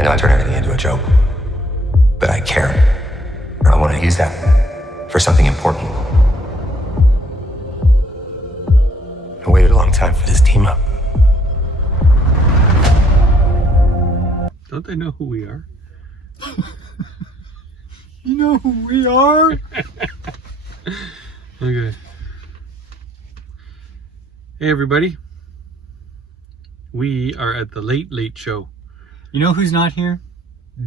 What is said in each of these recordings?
I know I turn everything into a joke, but I care. I want to use that for something important. I waited a long time for this team up. Don't they know who we are? You know who we are? Okay. Hey, everybody. We are at the Late Late Show. You know who's not here?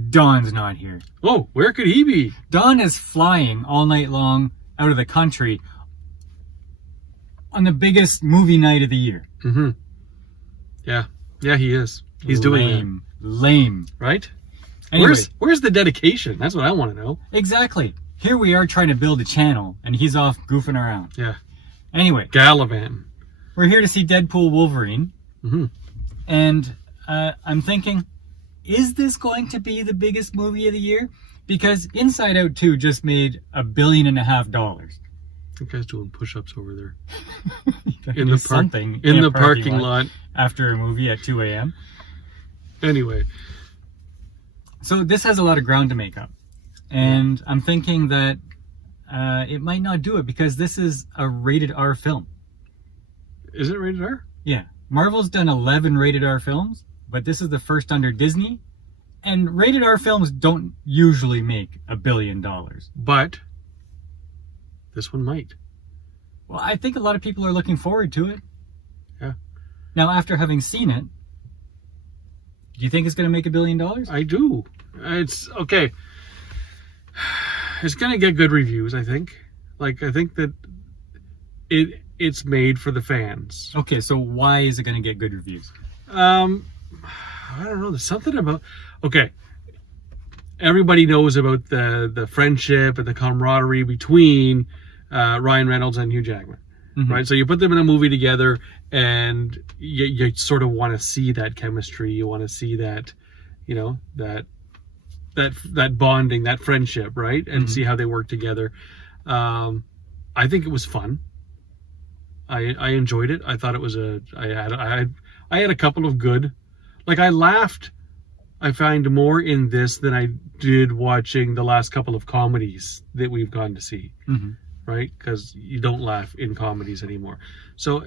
Don's not here. Oh, where could he be? Don is flying all night long out of the country on the biggest movie night of the year. Mm-hmm. Yeah. Yeah, he is. He's doing that. Lame. Right? Anyway, Where's the dedication? That's what I want to know. exactly. Here we are trying to build a channel, and he's off goofing around. Yeah. Anyway, Gallivanting. we're here to see Deadpool Wolverine. Mm-hmm. And I'm thinking, is this going to be the biggest movie of the year? Because Inside Out 2 just made $1.5 billion. That guy's doing push-ups over there. In the parking lot. After a movie at 2 a.m. Anyway. So this has a lot of ground to make up. And I'm thinking that it might not do it because this is a rated R film. Is it rated R? Yeah. Marvel's done 11 rated R films, but this is the first under Disney. And rated R films don't usually make $1 billion. But this one might. Well, I think a lot of people are looking forward to it. Yeah. Now, after having seen it, do you think it's going to make $1 billion? I do. It's okay. It's going to get good reviews, I think. I think that it's made for the fans. Okay, so why is it going to get good reviews? I don't know. There's something about... Okay. Everybody knows about the friendship and the camaraderie between Ryan Reynolds and Hugh Jackman. Mm-hmm. Right? So you put them in a movie together and you sort of want to see that chemistry. You want to see that, that bonding, that friendship, right? And see how they work together. I think it was fun. I enjoyed it. I thought it was I had a couple of good, I laughed. I find more in this than I did watching the last couple of comedies that we've gone to see, right? Because you don't laugh in comedies anymore. So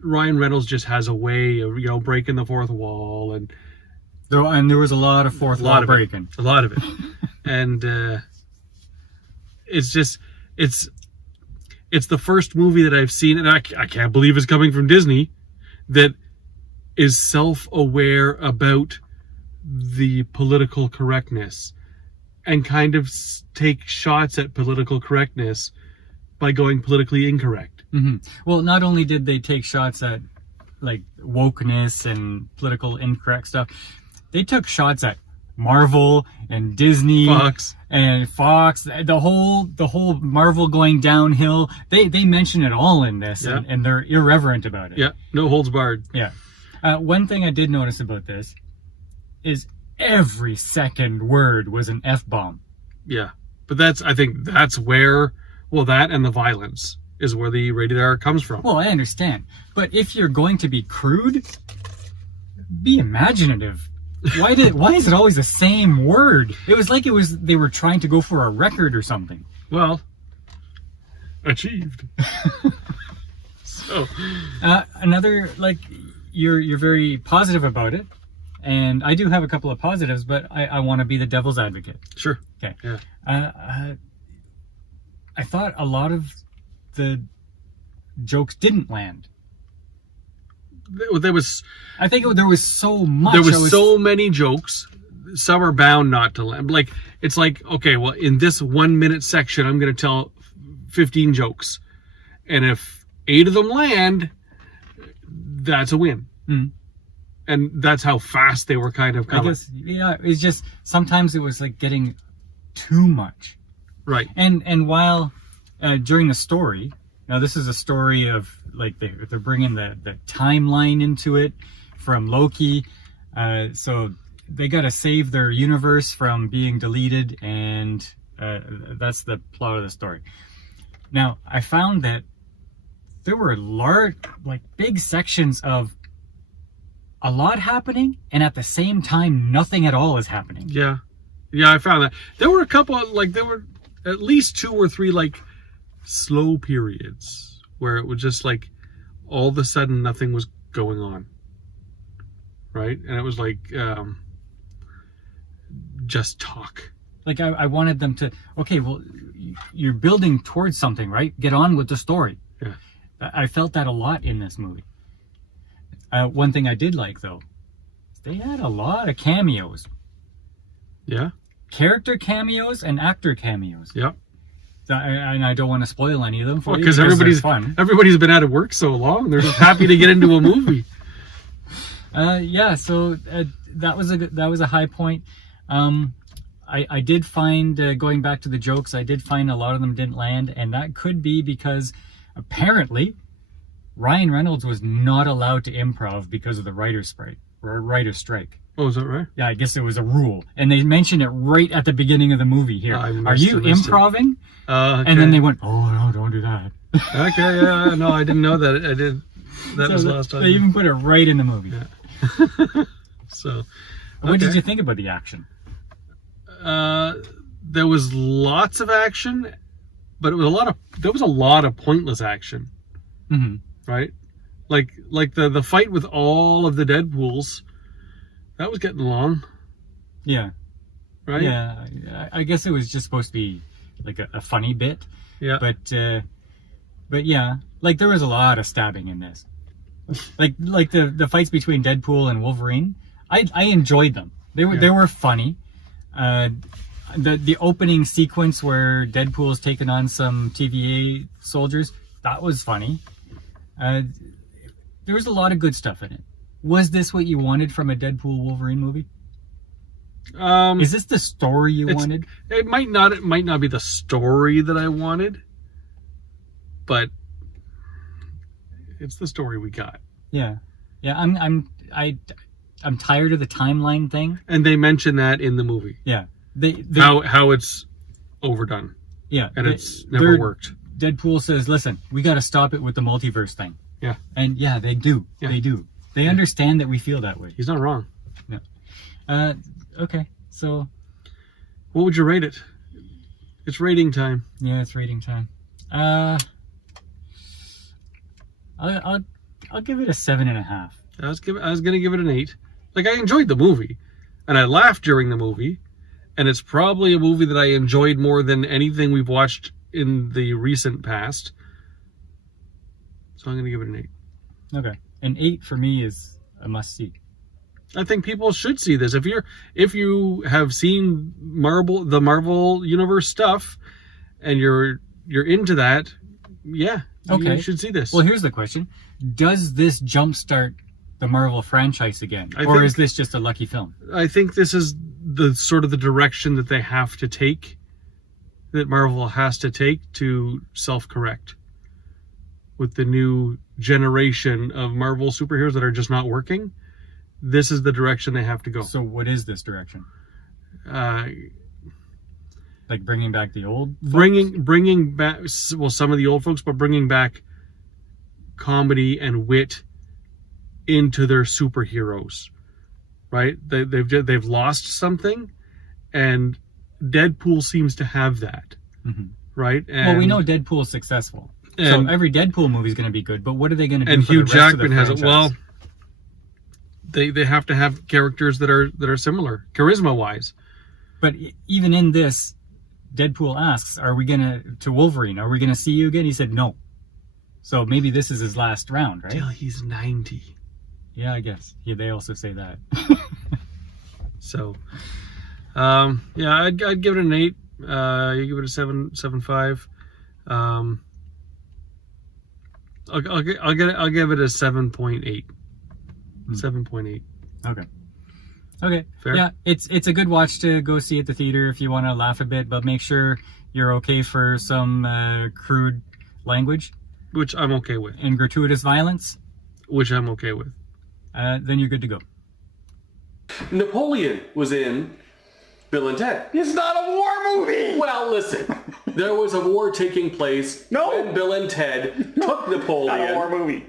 Ryan Reynolds just has a way of breaking the fourth wall, and there was a lot of fourth wall breaking. A lot of it. And it's the first movie that I've seen, and I can't believe it's coming from Disney, that is self-aware about the political correctness and kind of take shots at political correctness by going politically incorrect. Mm-hmm. Well, not only did they take shots at wokeness and political incorrect stuff, they took shots at Marvel and Disney, Fox, the whole Marvel going downhill. They mention it all in this, and they're irreverent about it. Yeah, no holds barred. Yeah. One thing I did notice about this is every second word was an F-bomb. Yeah, but I think that's where, that and the violence is where the rated R comes from. Well, I understand, but if you're going to be crude, be imaginative. Why is it always the same word? It was like they were trying to go for a record or something. Well, achieved. So another, you're very positive about it, and I do have a couple of positives, but I want to be the devil's advocate. Sure. Okay. Yeah. I thought a lot of the jokes didn't land. There was so much. There was so many jokes. Some are bound not to land. It's okay, well, in this 1 minute section, I'm going to tell 15 jokes, and if 8 of them land, that's a win. Mm. And that's how fast they were kind of coming. I guess, it's just sometimes it was getting too much. Right. And while during the story, now this is a story of they're bringing the timeline into it from Loki, so they got to save their universe from being deleted, and that's the plot of the story. Now I found that there were big sections of a lot happening, and at the same time, nothing at all is happening. Yeah. Yeah, I found that. There were a couple, like, there were at least 2 or 3, like, slow periods where it was just, like, all of a sudden nothing was going on. Right? And it was like, just talk. Like, I wanted them to, okay, well, you're building towards something, right? Get on with the story. Yeah. I felt that a lot in this movie. One thing I did like, though, they had a lot of cameos. Yeah. Character cameos and actor cameos. Yep. And I don't want to spoil any of them for you because everybody's been out of work so long. They're just happy to get into a movie. Yeah, so that was a high point. I did find, going back to the jokes, I did find a lot of them didn't land, and that could be because apparently Ryan Reynolds was not allowed to improv because of the writer's strike. Oh, is that right? Yeah, I guess it was a rule, and they mentioned it right at the beginning of the movie here. Are you improving? Okay. And then they went, "Oh no, don't do that." Okay, yeah, no, I didn't know that. I did. That was last time. They even put it right in the movie. Yeah. So, what did you think about the action? There was lots of action, but there was a lot of pointless action. Mm-hmm. Right? Like the fight with all of the Deadpools, that was getting long. Yeah. Right? Yeah. I guess it was just supposed to be like a funny bit. Yeah. But yeah, like there was a lot of stabbing in this. Like the fights between Deadpool and Wolverine, I enjoyed them. They were funny. The opening sequence where Deadpool's taking on some TVA soldiers, that was funny. There was a lot of good stuff in it. Was this what you wanted from a Deadpool Wolverine movie? Is this the story you wanted? It might not be the story that I wanted, but it's the story we got. Yeah. I'm tired of the timeline thing. And they mention that in the movie. Yeah. How it's overdone. Yeah. And it's never worked. Deadpool says, "Listen, we got to stop it with the multiverse thing." Yeah. And yeah, they do. Yeah. They do. They understand that we feel that way. He's not wrong. No. Okay. So, what would you rate it? It's rating time. Yeah, it's rating time. I'll give it a 7.5. I was gonna give it an 8. Like, I enjoyed the movie, and I laughed during the movie, and it's probably a movie that I enjoyed more than anything we've watched in the recent past. So I'm gonna give it an 8. Okay, an 8 for me is a must see. I think people should see this. If you have seen the Marvel Universe stuff, and you're into that, yeah, okay, you should see this. Well, here's the question: does this jumpstart the Marvel franchise again, or is this just a lucky film? I think this is the sort of the direction that they have to take, that Marvel has to take to self-correct with the new generation of Marvel superheroes that are just not working. This is the direction they have to go. So what is this direction? Like bringing back the old folks? Bringing back, well, some of the old folks, but bringing back comedy and wit into their superheroes, right? They've lost something, and Deadpool seems to have that, mm-hmm. right? And, well, we know Deadpool's successful, so every Deadpool movie is going to be good. But what are they going to do? And for Hugh the rest Jackman of the has it. franchise? Well, they have to have characters that are similar, charisma wise. But even in this, Deadpool asks, "Are we to Wolverine? Are we gonna see you again?" He said no. So maybe this is his last round, right? Till he's 90. Yeah, I guess. Yeah, they also say that. So, yeah, I'd give it an 8. You give it a 7.5. I'll give it a 7.8. 7.8. Okay. Fair? Yeah, it's a good watch to go see at the theater if you want to laugh a bit, but make sure you're okay for some crude language, which I'm okay with, and gratuitous violence, which I'm okay with. Then you're good to go. Napoleon was in Bill and Ted. It's not a war movie! Well, listen. There was a war taking place when Bill and Ted took Napoleon. Not a war movie.